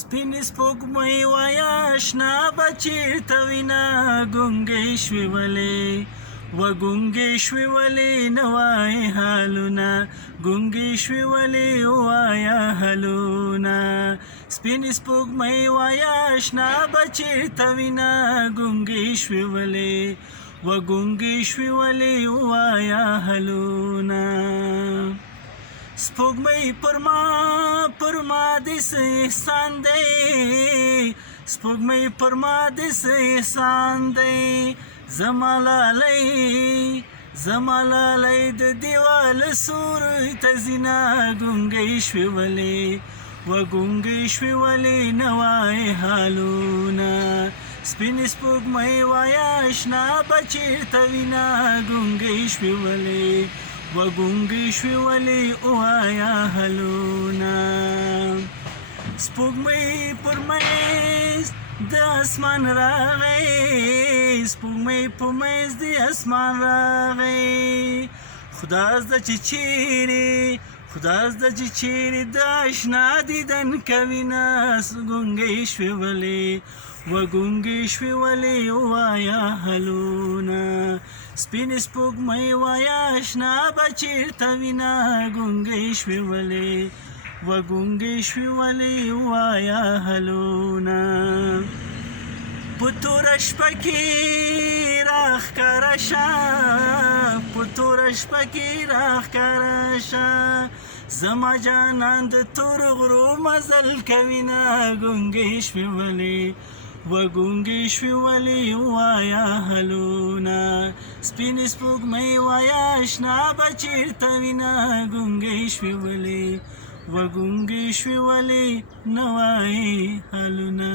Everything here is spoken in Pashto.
سپین سپوږمۍ وایه اشنا به چېرته وینه ګونګې شوې ولې و ګونګې شوې ولې نه وایې حالونه ګونګې شوې ولې ووایه حالونه سپین سپوږمۍ وایه اشنا به چېرته وینه ګونګې شوې ولې و ګونګې شوې ولې ووایه حالونه سپوږمۍ پر ما دې څه احسان دی سپوږمۍ پر ما دې څه احسان دی زما لالی د دیوال سوري ته ځینه ګونګۍ شوې ولې و ګونګۍ شوې ولې نه وایې حالونه سپین سپوږمۍ وایه اشنا به چېرته وینه ګونګۍ شوې ولې و ګونګې شوې ولې ووایه حالونه سپوږمۍ پر منځ د اسمان راغی سپوږمۍ په منځ د اسمان راغی خدا زده چې چیرې د اشنا دیدن کوینه ګونګې شوې ولې و ګونګې شوې ولې ووایه حالونه سپین سپوږمۍ وایه اشنا به چېرته وینه ګونګې شوې ولې و ګونګې شوې ولې ووایه حالونه په توره شپه کې راښکاره شه په توره شپه کې راښکاره شه زما جانان د تور غرو مزل کوینه ګونګې شوې ولې و ګونګې شوې ولې ووایه حالونه سپین سپوږمۍ وایه اشنا به چېرته وینه ګونګې شوې ولې و ګونګې شوې ولې نه وایې حالونه